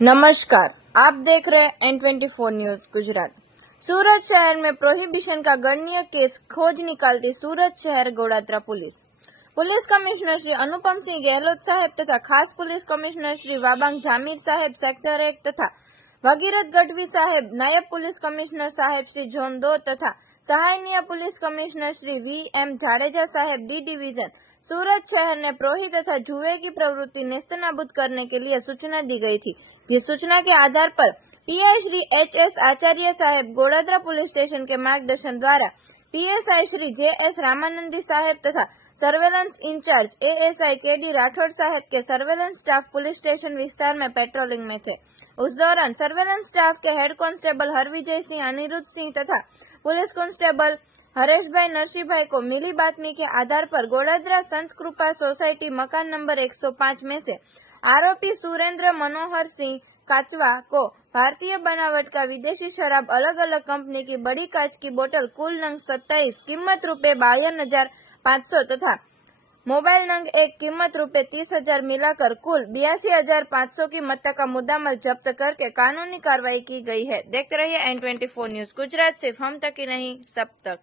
नमस्कार, आप देख रहे हैं N24 न्यूज गुजरात। सूरत शहर में प्रोहिबिशन का गणनीय केस खोज निकालती सूरत शहर गोड़ादरा पुलिस कमिश्नर श्री अनुपम सिंह गहलोत साहेब तथा खास पुलिस कमिश्नर श्री वाबांग जामीर साहेब सेक्टर 1 तथा भगीरथ गढ़वी साहेब नायब पुलिस कमिश्नर साहेब श्री जोन 2 तथा सहायनीय police commissioner Shri V.M. Jadeja साहेब डी डिवीजन सूरत शहर ने प्रोही तथा जुए की प्रवृत्ति नेस्तनाबूद करने के लिए सूचना दी गई थी, जिस सूचना के आधार पर पीआई श्री H.S. आचार्य साहेब गोड़ादरा पुलिस स्टेशन के मार्गदर्शन द्वारा पीएसआई श्री J.S. रामानंदी साहेब तथा सर्वेलेंस इंचार्ज ASI के.D. राठौड़ साहेब के सर्वेलेंस स्टाफ पुलिस स्टेशन विस्तार में पेट्रोलिंग में थे। उस दौरान सर्वेलेंस स्टाफ के हेड कांस्टेबल हरविजय सिंह, अनिरुद्ध सिंह तथा पुलिस कांस्टेबल हरेश भाई नरसिंहभाई को मिली बातमी के आधार पर गोड़ादरा संत कृपा सोसाइटी मकान नंबर 105 में से आरोपी सुरेंद्र मनोहर सिंह काचवा को भारतीय बनावट का विदेशी शराब अलग अलग कंपनी की बड़ी कांच की बोतल कुल नंग 27 कीमत ₹52,500 तथा मोबाइल नंग 1 कीमत ₹30,000 मिलाकर कुल 82,500 की मत्ता का मुद्दामाल जब्त करके कानूनी कार्रवाई की गई है। देखते रहिए N24 न्यूज गुजरात, सिर्फ हम तक ही नहीं सब तक।